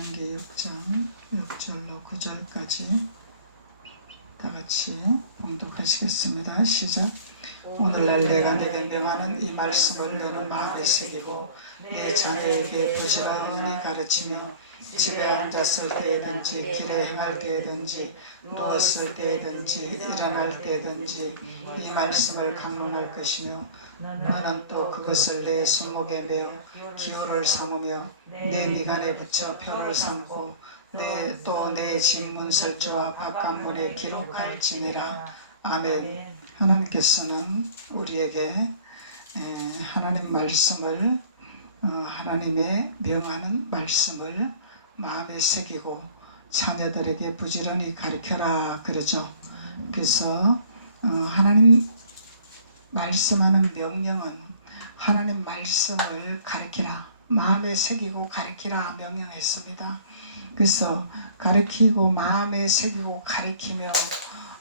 신명기 6장 6절로 9절까지 다같이 봉독하시겠습니다. 시작. 오늘날 내가 네게 명하는 이 말씀을 너는 마음에 새기고 내 자녀에게 부지런히 가르치며 집에 앉았을 때든지 길에 행할 때든지 누웠을 때든지 일어날 때든지 이 말씀을 강론할 것이며 너는 또 그것을 내 손목에 메어 기호를 삼으며 내 미간에 붙여 표를 삼고 또 내 집 문설주와 바깥문에 기록할지니라. 아멘. 하나님께서는 우리에게 하나님 말씀을 하나님의 명하는 말씀을 마음에 새기고 자녀들에게 부지런히 가르쳐라 그러죠. 그래서 하나님 말씀하는 명령은 하나님 말씀을 가르치라, 마음에 새기고 가르치라 명령했습니다. 그래서 가르치고 마음에 새기고 가르치며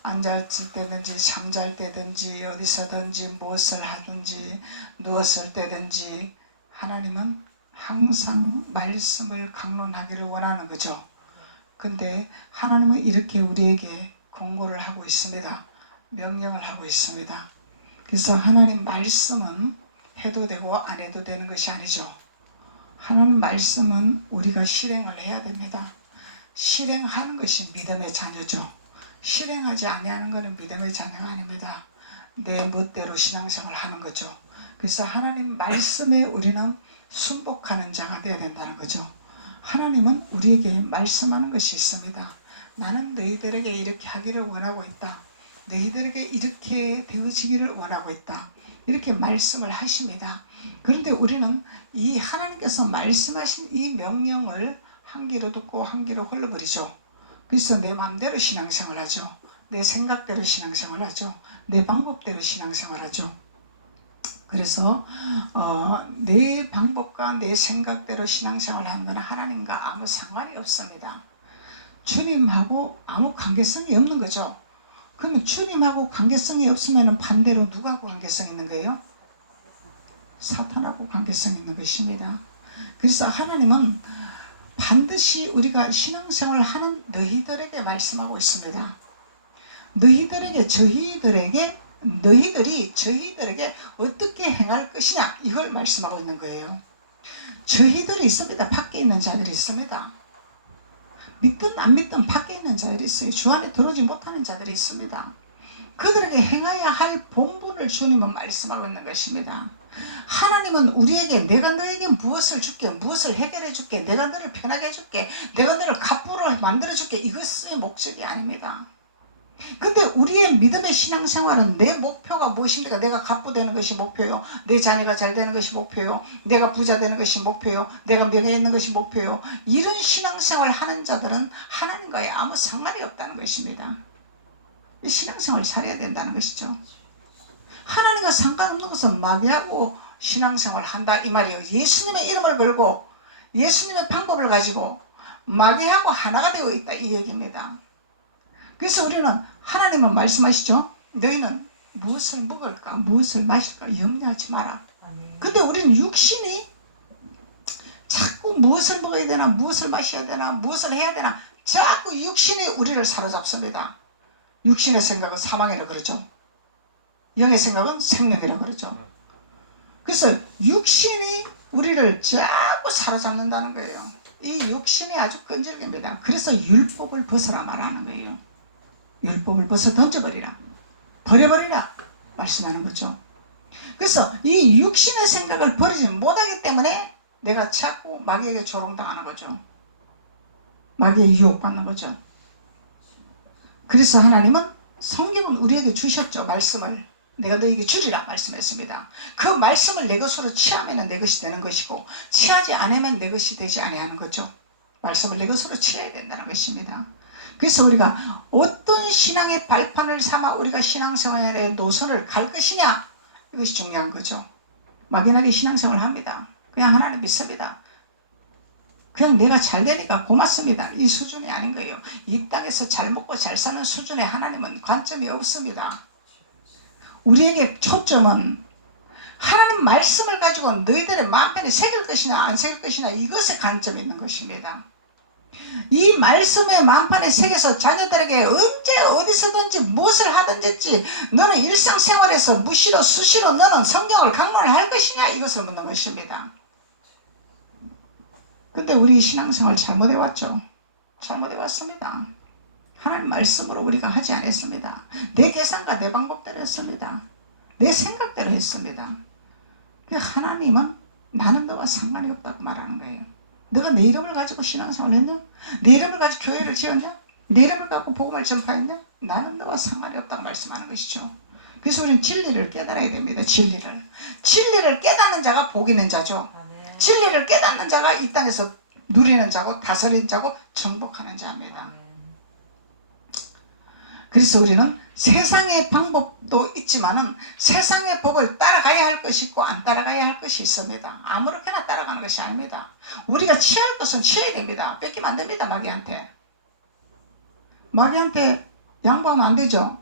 앉았을 때든지 잠잘 때든지 어디서든지 무엇을 하든지 누웠을 때든지 하나님은 항상 말씀을 강론하기를 원하는 거죠. 근데 하나님은 이렇게 우리에게 공고를 하고 있습니다. 명령을 하고 있습니다. 그래서 하나님 말씀은 해도 되고 안 해도 되는 것이 아니죠. 하나님 말씀은 우리가 실행을 해야 됩니다. 실행하는 것이 믿음의 자녀죠. 실행하지 아니하는 것은 믿음의 자녀가 아닙니다. 내 멋대로 신앙생활을 하는 거죠. 그래서 하나님 말씀에 우리는 순복하는 자가 되어야 된다는 거죠. 하나님은 우리에게 말씀하는 것이 있습니다. 나는 너희들에게 이렇게 하기를 원하고 있다. 너희들에게 이렇게 되어지기를 원하고 있다. 이렇게 말씀을 하십니다. 그런데 우리는 이 하나님께서 말씀하신 이 명령을 한 귀로 듣고 한 귀로 흘러버리죠. 그래서 내 마음대로 신앙생활을 하죠. 내 생각대로 신앙생활을 하죠. 내 방법대로 신앙생활을 하죠. 그래서 내 방법과 내 생각대로 신앙생활을 하는 것은 하나님과 아무 상관이 없습니다. 주님하고 아무 관계성이 없는 거죠. 그러면 주님하고 관계성이 없으면 반대로 누구하고 관계성이 있는 거예요? 사탄하고 관계성이 있는 것입니다. 그래서 하나님은 반드시 우리가 신앙생활을 하는 너희들에게 말씀하고 있습니다. 너희들이 저희들에게 어떻게 행할 것이냐, 이걸 말씀하고 있는 거예요. 저희들이 있습니다. 밖에 있는 자들이 있습니다. 믿든 안 믿든 밖에 있는 자들이 있어요. 주 안에 들어오지 못하는 자들이 있습니다. 그들에게 행해야 할 본분을 주님은 말씀하고 있는 것입니다. 하나님은 우리에게 내가 너에게 무엇을 줄게, 무엇을 해결해 줄게, 내가 너를 편하게 해줄게, 내가 너를 갑부로 만들어 줄게, 이것의 목적이 아닙니다. 근데 우리의 믿음의 신앙생활은 내 목표가 무엇입니까? 내가 갑부 되는 것이 목표요, 내 자녀가 잘 되는 것이 목표요, 내가 부자 되는 것이 목표요, 내가 명예 있는 것이 목표요. 이런 신앙생활을 하는 자들은 하나님과의 아무 상관이 없다는 것입니다. 이 신앙생활을 잘해야 된다는 것이죠. 하나님과 상관없는 것은 마귀하고 신앙생활을 한다 이 말이에요. 예수님의 이름을 걸고 예수님의 방법을 가지고 마귀하고 하나가 되어 있다 이 얘기입니다. 그래서 우리는 하나님은 말씀하시죠. 너희는 무엇을 먹을까 무엇을 마실까 염려하지 마라. 근데 우리는 육신이 자꾸 무엇을 먹어야 되나 무엇을 마셔야 되나 무엇을 해야 되나 자꾸 육신이 우리를 사로잡습니다. 육신의 생각은 사망이라 그러죠. 영의 생각은 생명이라 그러죠. 그래서 육신이 우리를 자꾸 사로잡는다는 거예요. 이 육신이 아주 끈질깁니다. 그래서 율법을 벗어라 말하는 거예요. 율법을 벗어 던져버리라, 버려버리라 말씀하는 거죠. 그래서 이 육신의 생각을 버리지 못하기 때문에 내가 자꾸 마귀에게 조롱당하는 거죠. 마귀에 유혹받는 거죠. 그래서 하나님은 성경은 우리에게 주셨죠. 말씀을 내가 너에게 주리라 말씀했습니다. 그 말씀을 내 것으로 취하면 내 것이 되는 것이고 취하지 않으면 내 것이 되지 아니하는 거죠. 말씀을 내 것으로 취해야 된다는 것입니다. 그래서 우리가 어떤 신앙의 발판을 삼아 우리가 신앙생활의 노선을 갈 것이냐, 이것이 중요한 거죠. 막연하게 신앙생활을 합니다. 그냥 하나님 믿습니다. 그냥 내가 잘 되니까 고맙습니다, 이 수준이 아닌 거예요. 이 땅에서 잘 먹고 잘 사는 수준의 하나님은 관점이 없습니다. 우리에게 초점은 하나님 말씀을 가지고 너희들의 마음편에 새길 것이냐 안 새길 것이냐, 이것에 관점이 있는 것입니다. 이 말씀의 만판에 새겨서 자녀들에게 언제 어디서든지 무엇을 하든지 너는 일상생활에서 무시로 수시로 너는 성경을 강론을 할 것이냐, 이것을 묻는 것입니다. 근데 우리 신앙생활 잘못해왔죠. 잘못해왔습니다. 하나님 말씀으로 우리가 하지 않았습니다. 내 계산과 내 방법대로 했습니다. 내 생각대로 했습니다. 하나님은 나는 너와 상관이 없다고 말하는 거예요. 너가 내 이름을 가지고 신앙생활을 했냐? 내 이름을 가지고 교회를 지었냐? 내 이름을 갖고 복음을 전파했냐? 나는 너와 상관이 없다고 말씀하는 것이죠. 그래서 우리는 진리를 깨달아야 됩니다. 진리를 깨닫는 자가 복 있는 자죠. 진리를 깨닫는 자가 이 땅에서 누리는 자고 다스리는 자고 정복하는 자입니다. 그래서 우리는 세상의 방법도 있지만은 세상의 법을 따라가야 할 것이 있고 안 따라가야 할 것이 있습니다. 아무렇게나 따라가는 것이 아닙니다. 우리가 취할 것은 취해야 됩니다. 뺏기면 안 됩니다. 마귀한테 양보하면 안 되죠.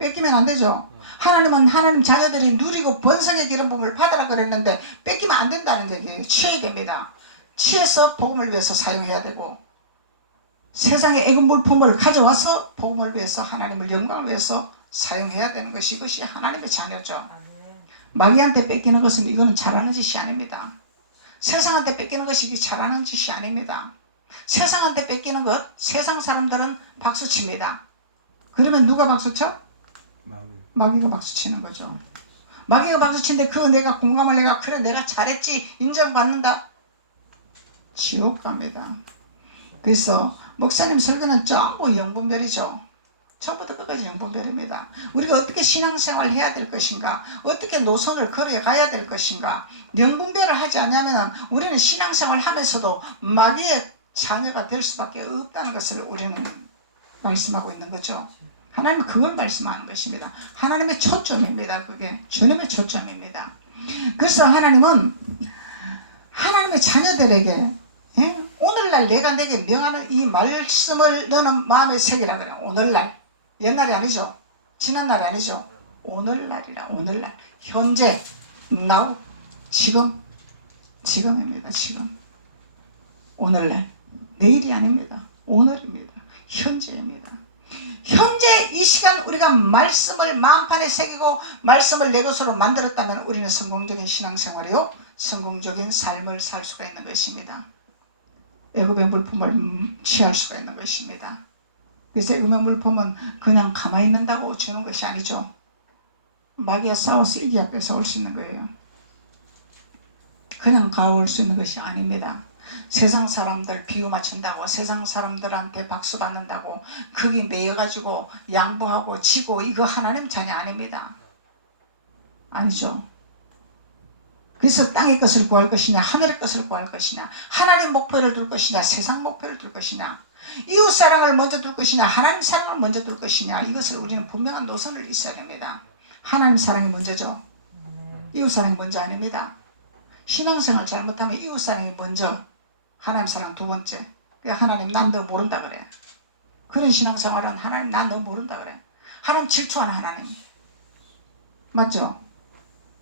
뺏기면 안 되죠. 하나님은 하나님 자녀들이 누리고 번성의 기름 부음을 받으라 그랬는데 뺏기면 안 된다는 얘기예요. 취해야 됩니다. 취해서 복음을 위해서 사용해야 되고, 세상의 애금 물품을 가져와서 복음을 위해서 하나님을 영광을 위해서 사용해야 되는 것이, 이것이 하나님의 자녀죠. 마귀한테 뺏기는 것은 이거는 잘하는 짓이 아닙니다. 세상한테 뺏기는 것이 이게 잘하는 짓이 아닙니다. 세상한테 뺏기는 것, 세상 사람들은 박수칩니다. 그러면 누가 박수쳐? 마귀가 박수치는 거죠. 마귀가 박수치는데 그거 내가 공감을 해가 그래 내가 잘했지 인정받는다? 지옥 갑니다. 그래서 목사님 설교는 전부 영분별이죠. 처음부터 끝까지 영분별입니다. 우리가 어떻게 신앙생활을 해야 될 것인가, 어떻게 노선을 걸어가야 될 것인가, 영분별을 하지 않으면 우리는 신앙생활을 하면서도 마귀의 자녀가 될 수밖에 없다는 것을 우리는 말씀하고 있는 거죠. 하나님은 그걸 말씀하는 것입니다. 하나님의 초점입니다. 그게 주님의 초점입니다. 그래서 하나님은 하나님의 자녀들에게 오늘날 내가 내게 명하는 이 말씀을 너는 마음에 새기라 그래요. 오늘날, 옛날이 아니죠. 지난날이 아니죠. 오늘날이라. 오늘날, 현재, now, 지금입니다. 지금. 오늘날, 내일이 아닙니다. 오늘입니다. 현재입니다. 현재 이 시간 우리가 말씀을 마음판에 새기고 말씀을 내 것으로 만들었다면 우리는 성공적인 신앙생활이요, 성공적인 삶을 살 수가 있는 것입니다. 애굽의 물품을 취할 수가 있는 것입니다. 그래서 애굽의 물품은 그냥 가만히 있는다고 주는 것이 아니죠. 마귀와 싸워서 이기야 뺏어올 수 있는 거예요. 그냥 가올 수 있는 것이 아닙니다. 세상 사람들 비유 맞춘다고, 세상 사람들한테 박수 받는다고 거기 매여가지고 양보하고 지고, 이거 하나님 자녀 아닙니다. 아니죠. 그래서 땅의 것을 구할 것이냐, 하늘의 것을 구할 것이냐, 하나님 목표를 둘 것이냐, 세상 목표를 둘 것이냐, 이웃 사랑을 먼저 둘 것이냐, 하나님 사랑을 먼저 둘 것이냐, 이것을 우리는 분명한 노선을 있어야 됩니다. 하나님 사랑이 먼저죠. 이웃 사랑이 먼저 아닙니다. 신앙생활 잘못하면 이웃 사랑이 먼저, 하나님 사랑 두 번째. 하나님 난 너 모른다 그래. 그런 신앙생활은 하나님 난 너 모른다 그래. 하나님 질투하는 하나님. 맞죠?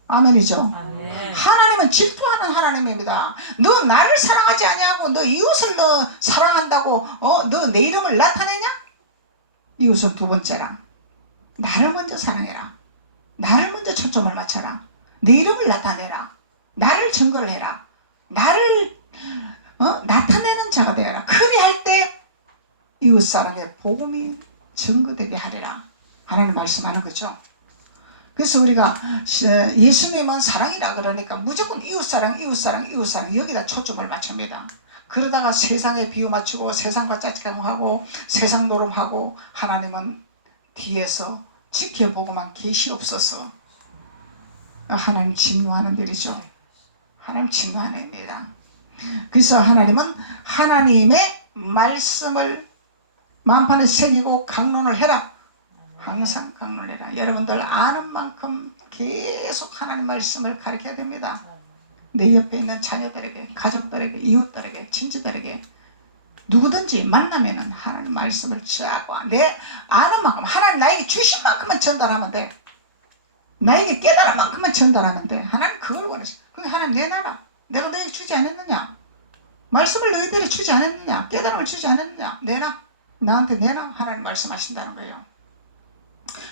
아멘이죠. 아멘. 하나님은 질투하는 하나님입니다. 너 나를 사랑하지 아니하고 너 이웃을 너 사랑한다고 너 내 이름을 나타내냐? 이웃은 두 번째라. 나를 먼저 사랑해라. 나를 먼저 초점을 맞춰라. 내 이름을 나타내라. 나를 증거를 해라. 나를 나타내는 자가 되어라. 그리할 때 이웃사랑의 복음이 증거되게 하리라. 하나님 말씀하는 거죠. 그래서 우리가 예수님은 사랑이라 그러니까 무조건 이웃사랑 여기다 초점을 맞춥니다. 그러다가 세상에 비유 맞추고 세상과 짜증하고 세상 노름하고, 하나님은 뒤에서 지켜보고만 계시옵소서. 하나님 진노하는 일이죠. 하나님 진노하는 일입니다. 그래서 하나님은 하나님의 말씀을 만판에 새기고 강론을 해라. 항상 강론해라. 여러분들 아는 만큼 계속 하나님 말씀을 가르쳐야 됩니다. 내 옆에 있는 자녀들에게, 가족들에게, 이웃들에게, 친지들에게 누구든지 만나면은 하나님 말씀을 쫙 내 아는 만큼, 하나님 나에게 주신 만큼만 전달하면 돼. 나에게 깨달은 만큼만 전달하면 돼. 하나님 그걸 원하시. 그게 하나님 내 나라. 내가 너에게 주지 않았느냐? 말씀을 너희들이 주지 않았느냐? 깨달음을 주지 않았느냐? 내놔. 나한테 내놔. 하나님 말씀하신다는 거예요.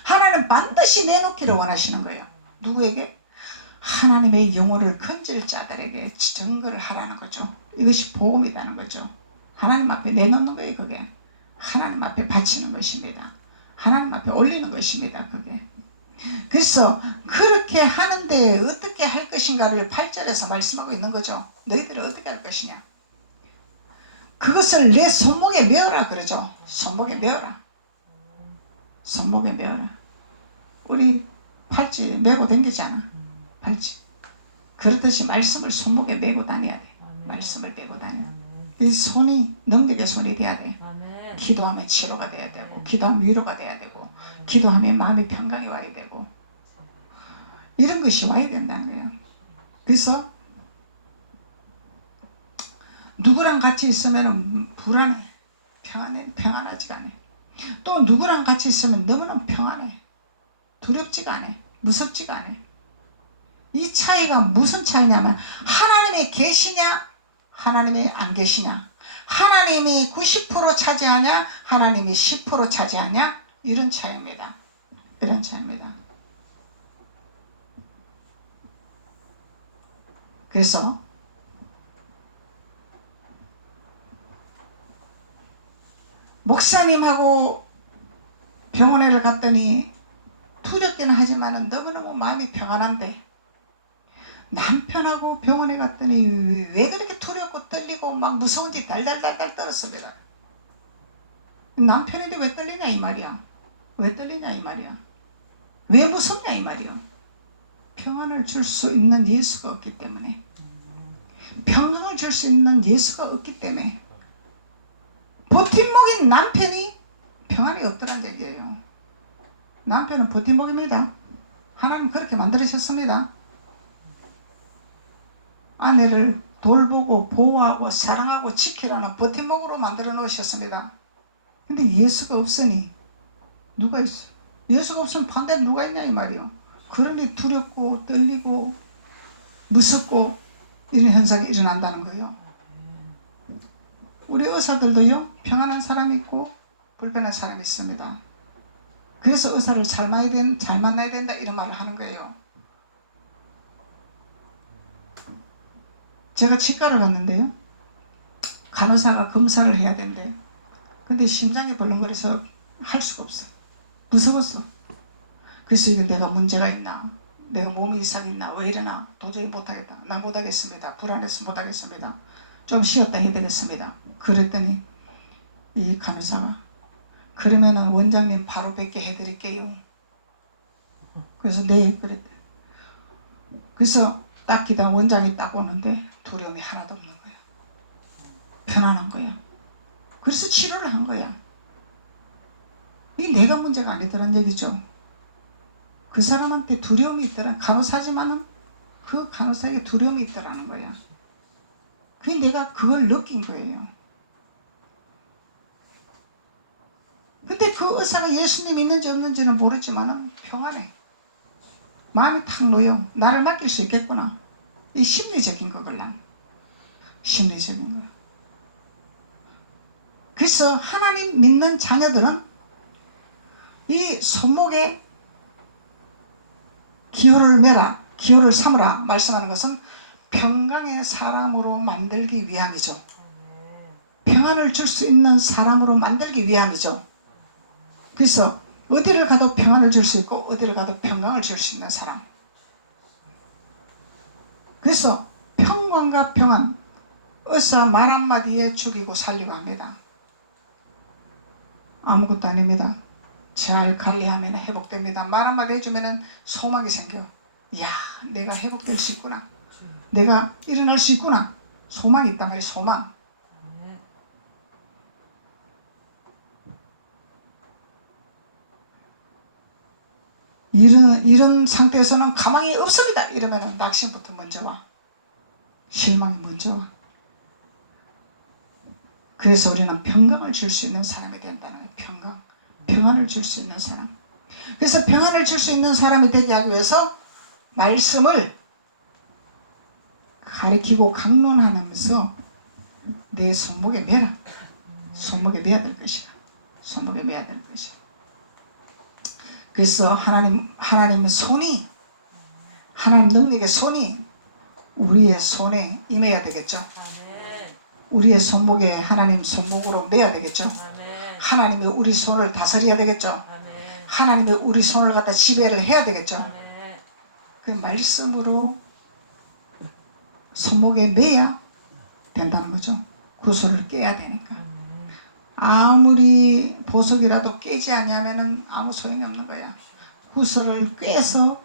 하나님은 반드시 내놓기를 원하시는 거예요. 누구에게? 하나님의 영혼을 건질 자들에게 증거를 하라는 거죠. 이것이 복음이라는 거죠. 하나님 앞에 내놓는 거예요. 그게 하나님 앞에 바치는 것입니다. 하나님 앞에 올리는 것입니다. 그게. 그래서 그렇게 하는데 어떻게 할 것인가를 8절에서 말씀하고 있는 거죠. 너희들이 어떻게 할 것이냐. 그것을 내 손목에 메어라 그러죠. 손목에 메어라. 손목에 메어라. 우리 팔찌 메고 다니잖아. 팔찌. 그렇듯이 말씀을 손목에 메고 다녀야 돼. 말씀을 메고 다녀. 이 손이 능력의 손이 돼야 돼. 기도하면 치료가 돼야 되고, 기도하면 위로가 돼야 되고, 기도하면 마음의 평강이 와야 되고, 이런 것이 와야 된다는 거예요. 그래서 누구랑 같이 있으면 불안해. 평안하지가 않아. 또 누구랑 같이 있으면 너무나 평안해. 두렵지가 않아. 무섭지가 않아. 이 차이가 무슨 차이냐면 하나님이 계시냐 하나님이 안 계시냐, 하나님이 90% 차지하냐 하나님이 10% 차지하냐, 이런 차이입니다. 이런 차이입니다. 그래서 목사님하고 병원에 갔더니 두렵기는 하지만 너무너무 마음이 평안한데, 남편하고 병원에 갔더니 왜 그렇게 두렵고 떨리고 막 무서운지 달달달달 떨었습니다. 남편인데 왜 떨리냐 이 말이야. 왜 떨리냐 이 말이야. 왜 무섭냐 이 말이야. 평안을 줄 수 있는 예수가 없기 때문에, 평강을 줄 수 있는 예수가 없기 때문에, 버팀목인 남편이 평안이 없더란 얘기예요. 남편은 버팀목입니다. 하나님 그렇게 만들으셨습니다. 아내를 돌보고 보호하고 사랑하고 지키라는 버팀목으로 만들어 놓으셨습니다. 근데 예수가 없으니 누가 있어? 예수가 없으면 반대로 누가 있냐 이 말이요. 그러니 두렵고 떨리고 무섭고 이런 현상이 일어난다는 거예요. 우리 의사들도요, 평안한 사람이 있고 불편한 사람이 있습니다. 그래서 의사를 잘 만나야 된다 이런 말을 하는 거예요. 제가 치과를 갔는데요, 간호사가 검사를 해야 된대. 근데 심장이 벌렁거려서 할 수가 없어. 무서웠어. 그래서 이거 내가 문제가 있나, 내가 몸이 이상이 있나, 왜 이러나 도저히 못하겠다. 나 못하겠습니다. 불안해서 못하겠습니다. 좀 쉬었다 해드렸습니다. 그랬더니 이 간호사가, 그러면은 원장님 바로 뵙게 해드릴게요. 그래서 네 그랬대. 그래서 딱 기다 원장이 딱 오는데 두려움이 하나도 없는 거야. 편안한 거야. 그래서 치료를 한 거야. 이게 내가 문제가 아니더란 얘기죠. 그 사람한테 두려움이 있더라. 간호사지만은 그 간호사에게 두려움이 있더라는 거야. 그게 내가 그걸 느낀 거예요. 근데 그 의사가 예수님 있는지 없는지는 모르지만은 평안해. 마음이 탁 놓여. 나를 맡길 수 있겠구나. 이 심리적인 거걸랑. 심리적인 거. 그래서 하나님 믿는 자녀들은 이 손목에 기호를 매라, 기호를 삼으라 말씀하는 것은 평강의 사람으로 만들기 위함이죠. 평안을 줄 수 있는 사람으로 만들기 위함이죠. 그래서 어디를 가도 평안을 줄 수 있고 어디를 가도 평강을 줄 수 있는 사람. 그래서 평강과 평안, 의사 말 한마디에 죽이고 살리고 합니다. 아무것도 아닙니다. 잘 관리하면 회복됩니다. 말 한마디 해주면 소망이 생겨. 야, 내가 회복될 수 있구나. 내가 일어날 수 있구나. 소망이 있단 말이에요. 소망. 이런 상태에서는 가망이 없습니다. 이러면 낙심부터 먼저 와. 실망이 먼저 와. 그래서 우리는 평강을 줄 수 있는 사람이 된다는 거예요. 평강. 평안을 줄 수 있는 사람. 그래서 평안을 줄 수 있는 사람이 되게 하기 위해서 말씀을 가리키고 강론하면서 내 손목에 매라. 손목에 매야 될 것이라. 손목에 매야 될 것이라. 그래서 하나님의 손이, 하나님 능력의 손이 우리의 손에 임해야 되겠죠. 우리의 손목에 하나님 손목으로 매야 되겠죠. 하나님이 우리 손을 다스려야 되겠죠. 하나님이 우리 손을 갖다 지배를 해야 되겠죠. 그 말씀으로 손목에 매야 된다는 거죠. 구슬을 깨야 되니까. 아무리 보석이라도 깨지 아니하면은 아무 소용이 없는 거야. 구슬을 꿰서,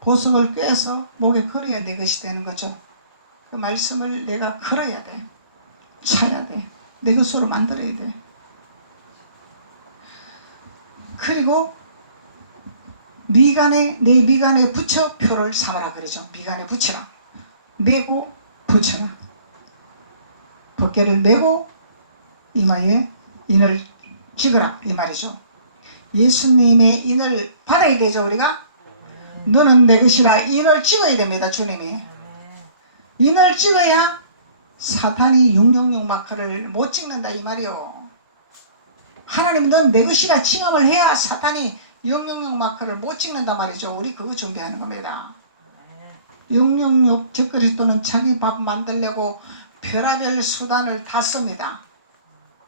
보석을 꿰서 목에 걸어야 내 것이 되는 거죠. 그 말씀을 내가 걸어야 돼. 차야 돼. 내 것으로 만들어야 돼. 그리고 내 미간에 붙여 표를 삼아라 그러죠. 미간에 붙여라. 메고 붙여라. 벗개를 메고 이마에 인을 찍어라 이 말이죠. 예수님의 인을 받아야 되죠. 우리가 너는 내 것이라 인을 찍어야 됩니다. 주님이 인을 찍어야 사탄이 666 마크를 못 찍는다 이 말이요. 하나님 넌 내 것이라 칭함을 해야 사탄이 666 마크를 못 찍는다 말이죠. 우리 그거 준비하는 겁니다. 666 적그리스도는 자기 밥 만들려고 별의별 수단을 다 씁니다.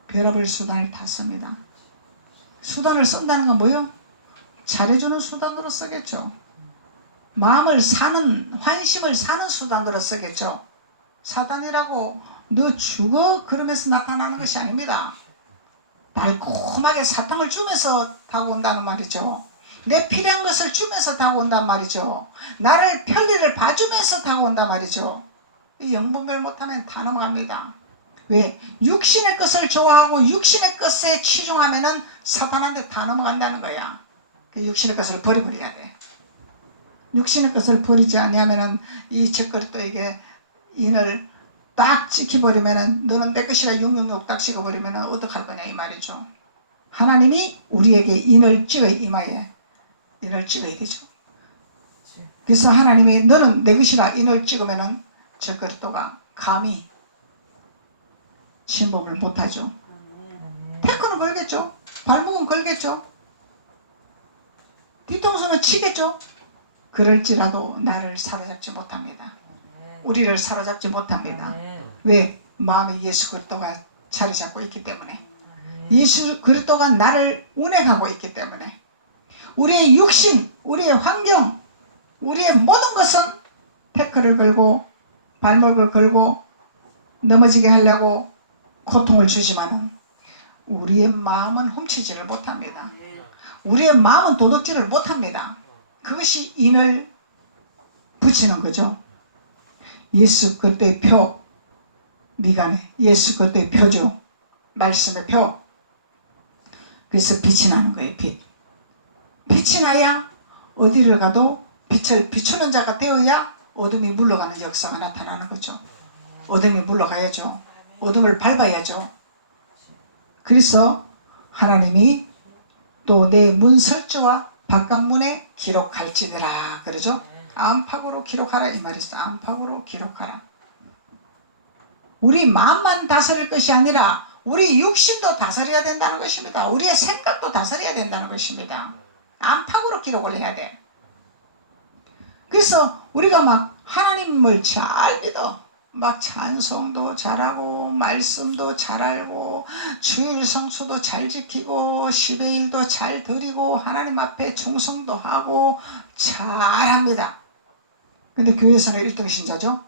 별의별 수단을 다 씁니다. 수단을 쓴다는 건 뭐요? 잘해주는 수단으로 쓰겠죠. 마음을 사는, 환심을 사는 수단으로 쓰겠죠. 사단이라고 너 죽어 그러면서 나타나는 것이 아닙니다. 달콤하게 사탕을 주면서 다가온다는 말이죠. 내 필요한 것을 주면서 다가온단 말이죠. 나를 편리를 봐주면서 다가온단 말이죠. 이 영분별 못하면 다 넘어갑니다. 왜? 육신의 것을 좋아하고 육신의 것에 치중하면은 사탄한테 다 넘어간다는 거야. 그 육신의 것을 버려버려야 돼. 육신의 것을 버리지 아니하면은 이 적그리스도에게 인을 딱 찍혀버리면은 너는 내 것이라 666 딱 찍어버리면은 어떡할 거냐 이 말이죠. 하나님이 우리에게 인을 찍어 이마에 인을 찍어야 되죠. 그래서 하나님이 너는 내 것이라 인을 찍으면은 적그리스도가 감히 침범을 못하죠. 태클은 걸겠죠. 발목은 걸겠죠. 뒤통수는 치겠죠. 그럴지라도 나를 사로잡지 못합니다. 우리를 사로잡지 못합니다. 왜? 마음에 예수 그리스도가 자리 잡고 있기 때문에. 예수 그리스도가 나를 운행하고 있기 때문에. 우리의 육신, 우리의 환경, 우리의 모든 것은 태클을 걸고 발목을 걸고 넘어지게 하려고 고통을 주지만은 우리의 마음은 훔치지를 못합니다. 우리의 마음은 도둑질을 못합니다. 그것이 인을 붙이는 거죠. 예수 그리스도의 표, 미간에 예수 그리스도의 표죠. 말씀의 표. 그래서 빛이 나는 거예요. 빛이 나야 어디를 가도 빛을 비추는 자가 되어야 어둠이 물러가는 역사가 나타나는 거죠. 어둠이 물러가야죠. 어둠을 밟아야죠. 그래서 하나님이 또 내 문설주와 바깥문에 기록할지니라 그러죠. 안팎으로 기록하라 이 말이 있어. 안팎으로 기록하라. 우리 마음만 다스릴 것이 아니라 우리 육신도 다스려야 된다는 것입니다. 우리의 생각도 다스려야 된다는 것입니다. 안팎으로 기록을 해야 돼. 그래서 우리가 막 하나님을 잘 믿어. 막 찬송도 잘하고 말씀도 잘 알고 주일 성수도 잘 지키고 10의 1도 잘 드리고 하나님 앞에 충성도 하고 잘합니다. 근데 교회에서는 1등 신자죠.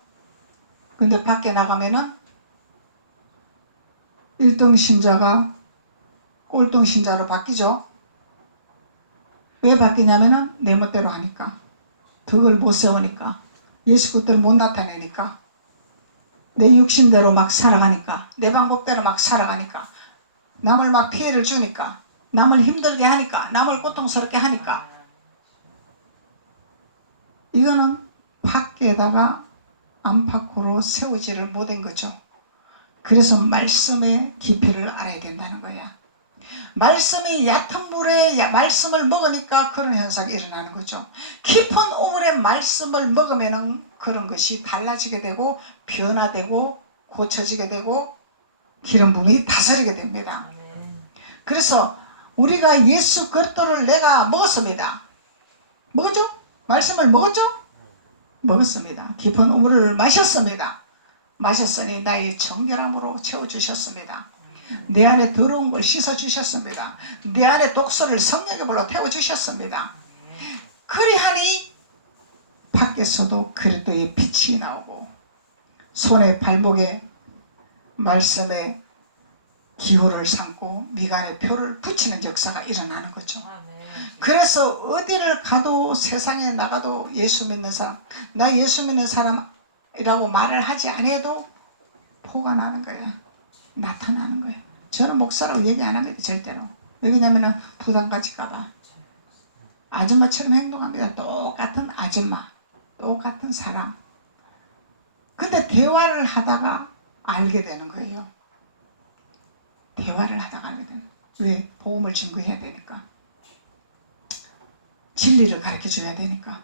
근데 밖에 나가면은 1등 신자가 꼴등 신자로 바뀌죠. 왜 바뀌냐면은 내 멋대로 하니까, 덕을 못 세우니까, 예수 그리스도를 못 나타내니까, 내 육신대로 막 살아가니까, 내 방법대로 막 살아가니까, 남을 막 피해를 주니까, 남을 힘들게 하니까, 남을 고통스럽게 하니까, 이거는 밖에다가 안팎으로 세우지를 못한 거죠. 그래서 말씀의 깊이를 알아야 된다는 거야. 말씀이 얕은 물에 말씀을 먹으니까 그런 현상이 일어나는 거죠. 깊은 우물에 말씀을 먹으면 그런 것이 달라지게 되고 변화되고 고쳐지게 되고 기름 부음이 다스리게 됩니다. 그래서 우리가 예수 그리스도를 내가 먹었습니다. 먹었죠? 말씀을 먹었죠? 먹었습니다. 깊은 우물을 마셨습니다. 마셨으니 나의 정결함으로 채워주셨습니다. 내 안에 더러운 걸 씻어주셨습니다. 내 안에 독소를 성령의 불로 태워주셨습니다. 그리하니 밖에서도 그리스도의 빛이 나오고 손에 발목에 말씀에 기호를 삼고 미간에 표를 붙이는 역사가 일어나는 거죠. 그래서 어디를 가도 세상에 나가도 예수 믿는 사람, 나 예수 믿는 사람이라고 말을 하지 않아도 포가 나는 거예요. 나타나는 거예요. 저는 목사라고 얘기 안 합니다. 절대로. 왜냐면 부담 가질까 봐. 아줌마처럼 행동합니다. 똑같은 아줌마, 똑같은 사람. 근데 대화를 하다가 알게 되는 거예요. 대화를 하다가 알게 되는 거예요. 왜? 복음을 증거해야 되니까. 진리를 가르쳐줘야 되니까.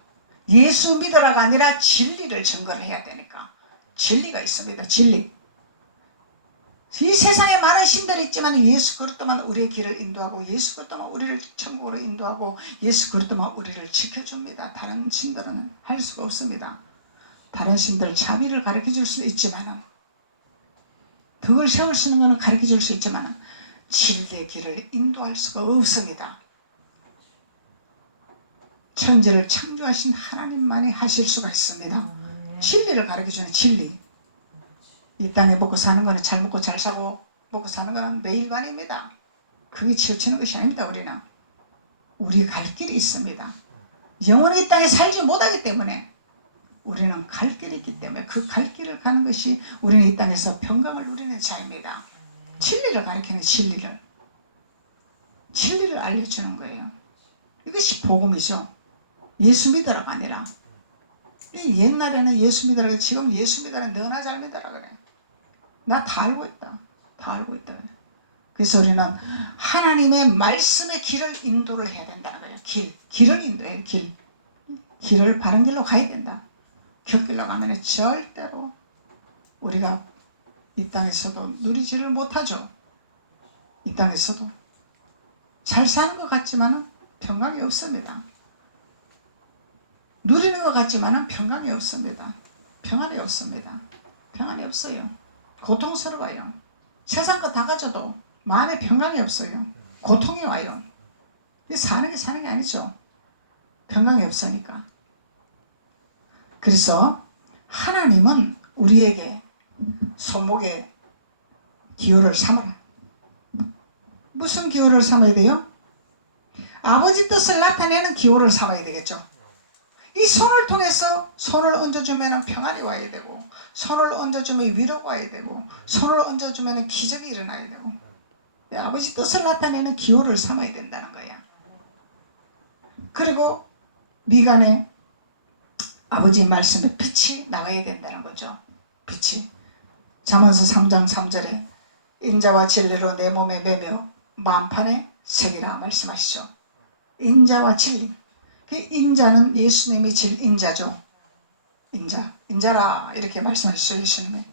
예수 믿으라가 아니라 진리를 증거를 해야 되니까. 진리가 있습니다. 진리. 이 세상에 많은 신들이 있지만 예수 그리스도만 우리의 길을 인도하고 예수 그리스도만 우리를 천국으로 인도하고 예수 그리스도만 우리를 지켜줍니다. 다른 신들은 할 수가 없습니다. 다른 신들 자비를 가르쳐줄 수 있지만 덕을 세울 수 있는 것은 가르쳐줄 수 있지만 진리의 길을 인도할 수가 없습니다. 천지를 창조하신 하나님만이 하실 수가 있습니다. 진리를 가르쳐주는 진리. 이 땅에 먹고 사는 거는 잘 먹고 잘 사고 먹고 사는 거는 매일관입니다. 그게 치우치는 것이 아닙니다. 우리는 우리 갈 길이 있습니다. 영원히 이 땅에 살지 못하기 때문에 우리는 갈 길이 있기 때문에 그 갈 길을 가는 것이 우리는 이 땅에서 평강을 누리는 자입니다. 진리를 가르치는 진리를 알려주는 거예요. 이것이 복음이죠. 예수 믿으라가 아니라. 옛날에는 예수 믿으라고, 지금 예수 믿으라 너나 잘 믿으라 그래. 나 다 알고 있다. 다 알고 있다. 그래. 그래서 우리는 하나님의 말씀의 길을 인도를 해야 된다는 거예요. 길을 인도해요. 길을 바른 길로 가야 된다. 곁길로 가면 절대로 우리가 이 땅에서도 누리지를 못하죠. 이 땅에서도 잘 사는 것 같지만 평강이 없습니다. 누리는 것 같지만 평강이 없습니다. 평안이 없습니다. 평안이 없어요. 고통스러워요. 세상 거 다 가져도 마음에 평강이 없어요. 고통이 와요. 사는 게 아니죠. 평강이 없으니까. 그래서 하나님은 우리에게 손목에 기호를 삼으라. 무슨 기호를 삼아야 돼요? 아버지 뜻을 나타내는 기호를 삼아야 되겠죠. 이 손을 통해서 손을 얹어주면 평안이 와야 되고 손을 얹어주면 위로가 와야 되고 손을 얹어주면 기적이 일어나야 되고 아버지 뜻을 나타내는 기호를 삼아야 된다는 거야. 그리고 미간에 아버지 말씀의 빛이 나와야 된다는 거죠. 빛이. 잠언서 3장 3절에 인자와 진리로 내 몸에 매며 만판에 새기라 말씀하시죠. 인자와 진리. 그 인자는 예수님이 인자죠. 인자라 이렇게 말씀하셨어요. 예수님이.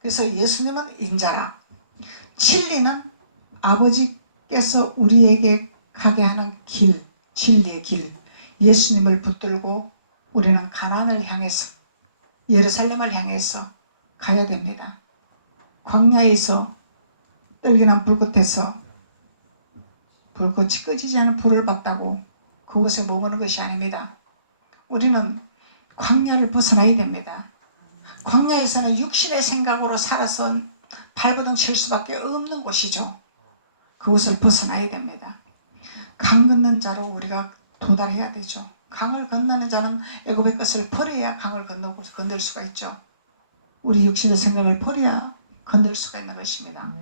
그래서 예수님은 인자라. 진리는 아버지께서 우리에게 가게 하는 길, 진리의 길. 예수님을 붙들고 우리는 가나안을 향해서 예루살렘을 향해서 가야 됩니다. 광야에서 떨기난 불꽃에서 불꽃이 꺼지지 않은 불을 봤다고 그곳에 머무는 것이 아닙니다. 우리는 광야를 벗어나야 됩니다. 광야에서는 육신의 생각으로 살아서 발버둥 칠 수밖에 없는 곳이죠. 그곳을 벗어나야 됩니다. 강 건넌 자로 우리가 도달해야 되죠. 강을 건너는 자는 애굽의 것을 버려야 강을 건널 수가 있죠. 우리 육신의 생각을 버려야 건널 수가 있는 것입니다.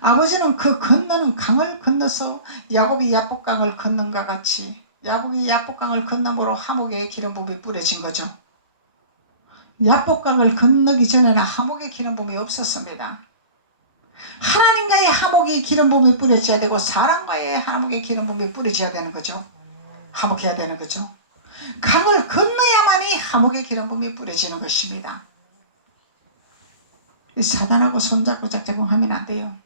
아버지는 그 건너는 강을 건너서 야곱이 야복강을 건넌과 같이 야곱이 야복강을 건너므로 하목의 기름 부음이 뿌려진 거죠. 야복강을 건너기 전에는 하목의 기름 부음이 없었습니다. 하나님과의 하목의 기름 부음이 뿌려져야 되고 사람과의 하목의 기름 부음이 뿌려져야 되는 거죠. 하목해야 되는 거죠. 강을 건너야만이 하목의 기름 부음이 뿌려지는 것입니다. 이 사단하고 손잡고 짝짝꿍하면 안 돼요.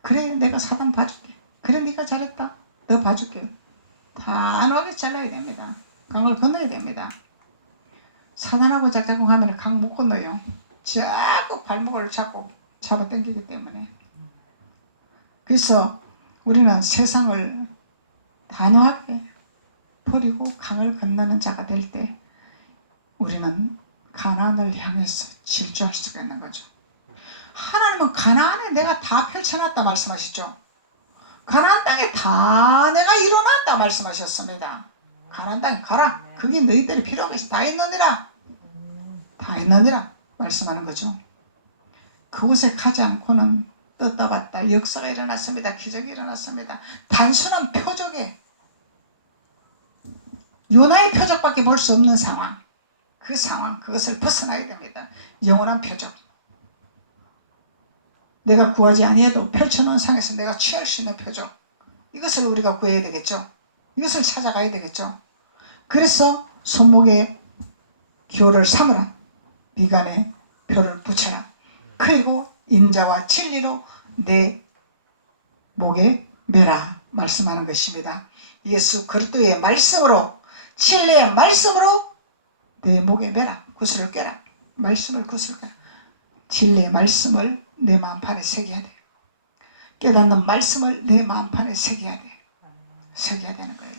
그래 내가 사단 봐줄게. 그래 네가 잘했다. 너 봐줄게. 단호하게 잘라야 됩니다. 강을 건너야 됩니다. 사단하고 짝짝꿍하면 강 못 건너요. 자꾸 발목을 잡고 잡아당기기 때문에. 그래서 우리는 세상을 단호하게 버리고 강을 건너는 자가 될 때 우리는 가나안을 향해서 질주할 수가 있는 거죠. 하나님은 가나안에 내가 다 펼쳐놨다 말씀하시죠. 가나안 땅에 다 내가 이뤄놨다 말씀하셨습니다. 가나안 땅에 가라. 그게 너희들이 필요한 것이 다 있느니라. 다 있느니라 말씀하는 거죠. 그곳에 가지 않고는 떴다 봤다 역사가 일어났습니다. 기적이 일어났습니다. 단순한 표적에 요나의 표적밖에 볼 수 없는 상황, 그 상황, 그것을 벗어나야 됩니다. 영원한 표적. 내가 구하지 아니해도 펼쳐놓은 상에서 내가 취할 수 있는 표적, 이것을 우리가 구해야 되겠죠. 이것을 찾아가야 되겠죠. 그래서 손목에 기호를 삼으라. 미간에 표를 붙여라. 그리고 인자와 진리로 내 목에 매라 말씀하는 것입니다. 예수 그리스도의 말씀으로, 진리의 말씀으로 내 목에 매라. 구슬을 꿰라. 말씀을 구슬을 꿰라. 진리의 말씀을 내 마음판에 새겨야 돼. 깨닫는 말씀을 내 마음판에 새겨야 돼. 새겨야 되는 거예요.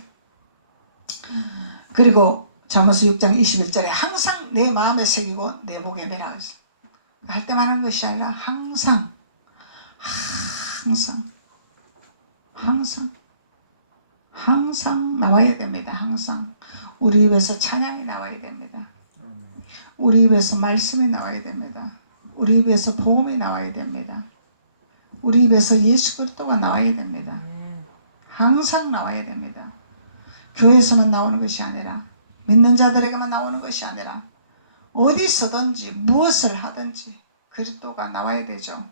그리고 잠언서 6장 21절에 항상 내 마음에 새기고 내 목에 매라. 할 때만 하는 것이 아니라 항상 나와야 됩니다. 항상 우리 입에서 찬양이 나와야 됩니다. 우리 입에서 말씀이 나와야 됩니다. 우리 입에서 복음이 나와야 됩니다. 우리 입에서 예수 그리스도가 나와야 됩니다. 항상 나와야 됩니다. 교회에서만 나오는 것이 아니라, 믿는 자들에게만 나오는 것이 아니라 어디서든지 무엇을 하든지 그리스도가 나와야 되죠.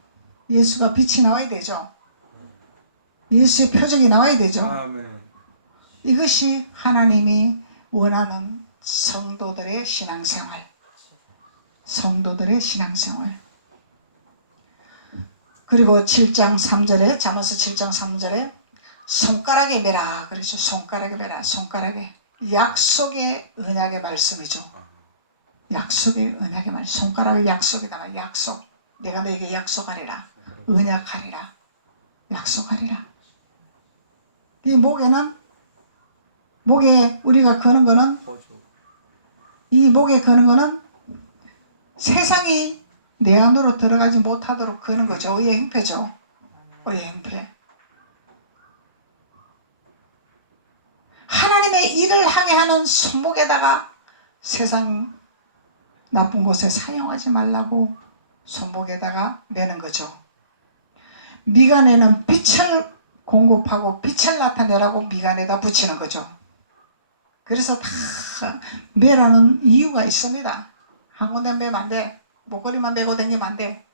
예수가 빛이 나와야 되죠. 예수의 표적이 나와야 되죠. 이것이 하나님이 원하는 성도들의 신앙생활. 성도들의 신앙생활. 그리고 7장 3절에, 잠언서 7장 3절에 손가락에 매라 그러죠. 손가락에 매라. 손가락에. 약속의 언약의 말씀이죠. 약속의 언약의 말씀. 손가락의 약속이다. 약속. 내가 너에게 약속하리라. 언약하리라. 약속하리라. 이 목에 우리가 거는 거는, 이 목에 거는 거는 세상이 내 안으로 들어가지 못하도록 거는 거죠. 의의 행패죠. 의의 행패. 하나님의 일을 하게 하는 손목에다가 세상 나쁜 곳에 사용하지 말라고 손목에다가 매는 거죠. 미간에는 빛을 공급하고 빛을 나타내라고 미간에다 붙이는 거죠. 그래서 다 매라는 이유가 있습니다. 한 군데 매면 안 돼. 목걸이만 매고 다니면 안 돼.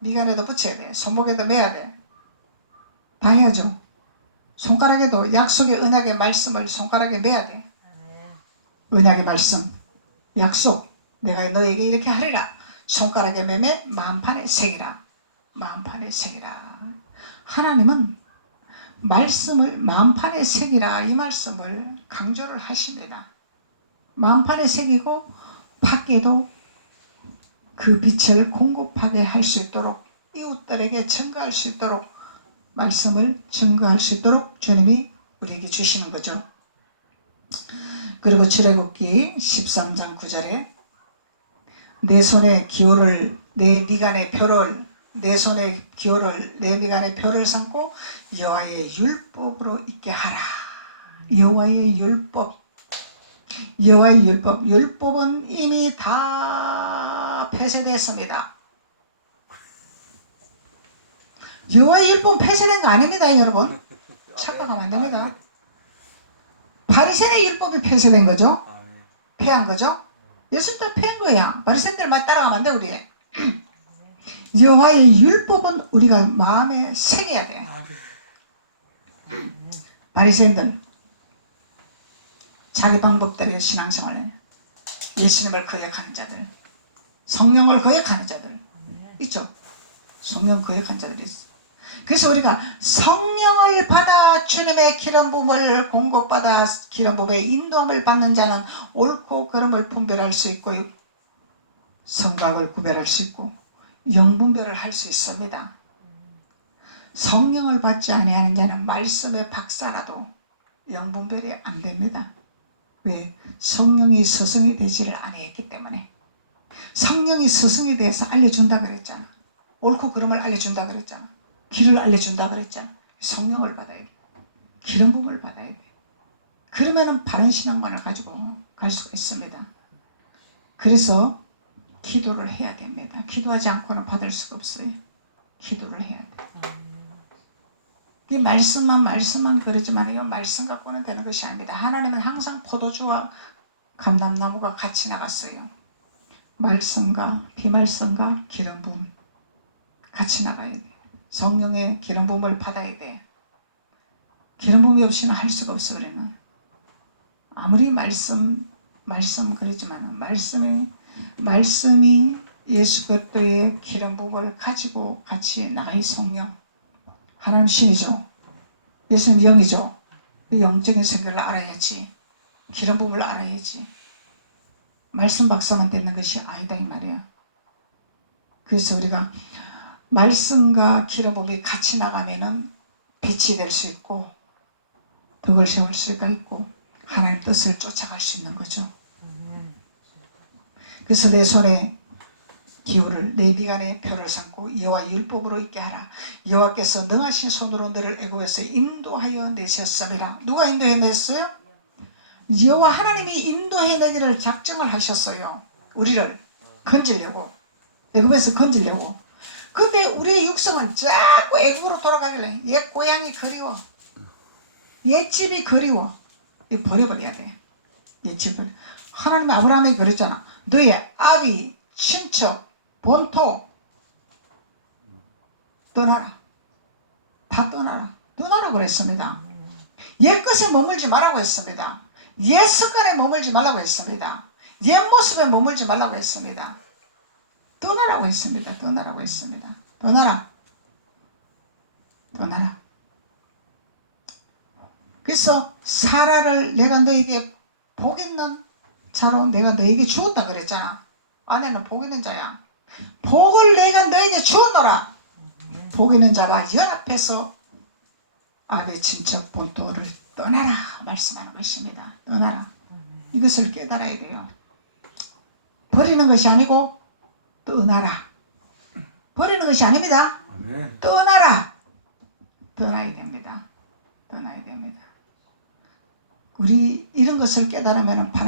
미간에도 붙여야 돼. 손목에도 매야 돼. 다 해야죠. 손가락에도 약속의 언약의 말씀을 손가락에 매야 돼. 언약의 말씀, 약속. 내가 너에게 이렇게 하리라. 손가락에 매매 마음판에 새기라. 마음판에 새기라. 하나님은 말씀을 마음판에 새기라, 이 말씀을 강조를 하십니다. 마음판에 새기고 밖에도 그 빛을 공급하게 할 수 있도록, 이웃들에게 증거할 수 있도록, 말씀을 증거할 수 있도록 주님이 우리에게 주시는 거죠. 그리고 출애굽기 13장 9절에 내 손에 기호를, 내 미간에 표를, 내 손에 기호를, 내 미간에 표를 삼고 여호와의 율법으로 있게 하라. 여호와의 율법. 여호와의 율법. 율법은 이미 다 폐쇄됐습니다. 여호와의 율법은 폐쇄된 거 아닙니다, 여러분. 착각하면 안 됩니다. 바리새인의 율법이 폐쇄된 거죠. 폐한 거죠. 예수님 다 폐한 거야. 바리새인들 말 따라가면 안 돼, 우리. 여호와의 율법은 우리가 마음에 새겨야 돼. 바리새인들 자기 방법대로 신앙생활 해. 예수님을 거역하는 자들, 성령을 거역하는 자들, 있죠. 성령 거역한 자들이 있어. 그래서 우리가 성령을 받아 주님의 기름 부음을 공급받아 기름 부음의 인도함을 받는 자는 옳고 그름을 분별할 수 있고 성각을 구별할 수 있고 영분별을 할 수 있습니다. 성령을 받지 아니하는 자는 말씀의 박사라도 영분별이 안 됩니다. 왜? 성령이 스승이 되지를 아니했기 때문에. 성령이 스승이 돼서 알려준다 그랬잖아. 옳고 그름을 알려준다 그랬잖아. 길을 알려준다 그랬잖아. 성령을 받아야 돼. 기름 부음을 받아야 돼. 그러면은 바른 신앙관을 가지고 갈 수가 있습니다. 그래서 기도를 해야 됩니다. 기도하지 않고는 받을 수가 없어요. 기도를 해야 돼. 이 말씀만 그러지만 이 말씀 갖고는 되는 것이 아닙니다. 하나님은 항상 포도주와 감람나무가 같이 나갔어요. 말씀과 비말씀과 기름 부음 같이 나가야 돼. 성령의 기름 부음을 받아야 돼. 기름 부음이 없이는 할 수가 없어. 그러면 아무리 말씀 그러지만 말씀이 예수 그리스도의 기름 부음을 가지고 같이 나가야 성령. 하나님 신이죠. 예수님 영이죠. 영적인 성격을 알아야지. 기름 부음을 알아야지. 말씀 박사만 되는 것이 아니다 이 말이야. 그래서 우리가 말씀과 기름 부음이 같이 나가면은 빛이 될 수 있고 덕을 세울 수가 있고 하나님 뜻을 쫓아갈 수 있는 거죠. 그래서 내 손에 기울을 내 비간에 표를 삼고 여호와 율법으로 있게 하라. 여호와께서 능하신 손으로 너를 애굽에서 인도하여 내셨음이라. 누가 인도해냈어요? 여호와 하나님이 인도해내기를 작정을 하셨어요. 우리를 건지려고, 애굽에서 건지려고. 근데 우리의 육성은 자꾸 애굽으로 돌아가길래 옛 고향이 그리워, 옛집이 그리워. 이거 버려버려야 돼. 옛집을. 하나님이 아브라함에게 그랬잖아. 너의 아비, 친척, 본토 떠나라. 다 떠나라. 떠나라 그랬습니다. 옛 것에 머물지 말라고 했습니다. 옛 습관에 머물지 말라고 했습니다. 옛 모습에 머물지 말라고 했습니다. 떠나라고 했습니다. 떠나라고 했습니다. 떠나라. 떠나라. 그래서 사라를 내가 너에게 복 있는 자로 내가 너에게 주었다 그랬잖아. 아내는 복 있는 자야. 복을 내가 너에게 주었노라. 복 있는 자와 연합해서 아베 친척 본토를 떠나라 말씀하는 것입니다. 떠나라. 이것을 깨달아야 돼요. 버리는 것이 아니고 떠나라. 버리는 것이 아닙니다. 떠나라. 떠나야 됩니다. 떠나야 됩니다. 우리 이런 것을 깨달으면 바른